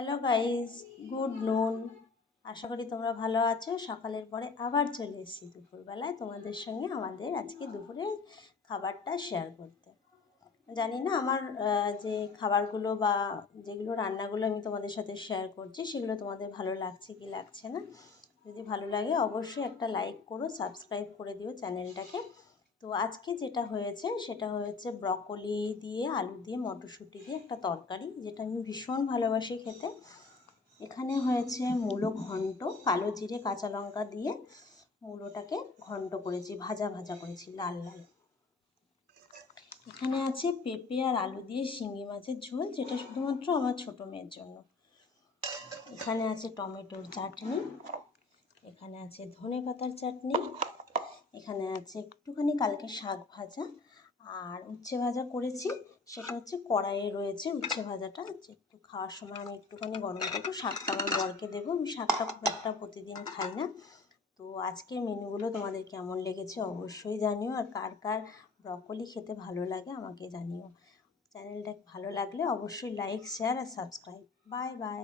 Hello guys, good নুন। আশা করি তোমরা ভালো আছো। সকালের পরে আবার চলে এসেছি দুপুরবেলায় তোমাদের সঙ্গে আমাদের আজকে দুপুরের খাবারটা শেয়ার করতে। জানি না আমার যে খাবারগুলো বা যেগুলো রান্নাগুলো আমি তোমাদের সাথে শেয়ার করছি সেগুলো তোমাদের ভালো লাগছে কি লাগছে না। যদি ভালো লাগে অবশ্যই একটা লাইক করো, সাবস্ক্রাইব করে দিও চ্যানেলটাকে। তো আজকে যেটা হয়েছে সেটা হয়েছে ব্রকলি দিয়ে, আলু দিয়ে, মটরশুঁটি দিয়ে একটা তরকারি, যেটা আমি ভীষণ ভালোবাসি খেতে। এখানে হয়েছে মূলো ঘন্ট, কালো জিরে কাঁচা লঙ্কা দিয়ে মূলোটাকে ঘন্ট করেছি, ভাজা ভাজা করেছি লাল লাল। এখানে আছে পেঁপে আর আলু দিয়ে শিঙি মাছের ঝোল, যেটা শুধুমাত্র আমার ছোটো মেয়ের জন্য। এখানে আছে টমেটোর চাটনি, এখানে আছে ধনে পাতার চাটনি, এখানে আছে একটুখানি কালকে শাক ভাজা, আর উচ্ছে ভাজা করেছি। সেটা হচ্ছে কড়াইয়ে রয়েছে উচ্ছে ভাজাটা, যে একটু খাওয়ার সময় আমি একটুখানি গরম করবো। শাকটা আমার বরকে দেবো, আমি শাকটা খুব একটা প্রতিদিন খাই না। তো আজকের মেনুগুলো তোমাদের কেমন লেগেছে অবশ্যই জানিও, আর কার কার ব্রকলি খেতে ভালো লাগে আমাকে জানিও। চ্যানেলটা ভালো লাগলে অবশ্যই লাইক, শেয়ার আর সাবস্ক্রাইব। Bye bye.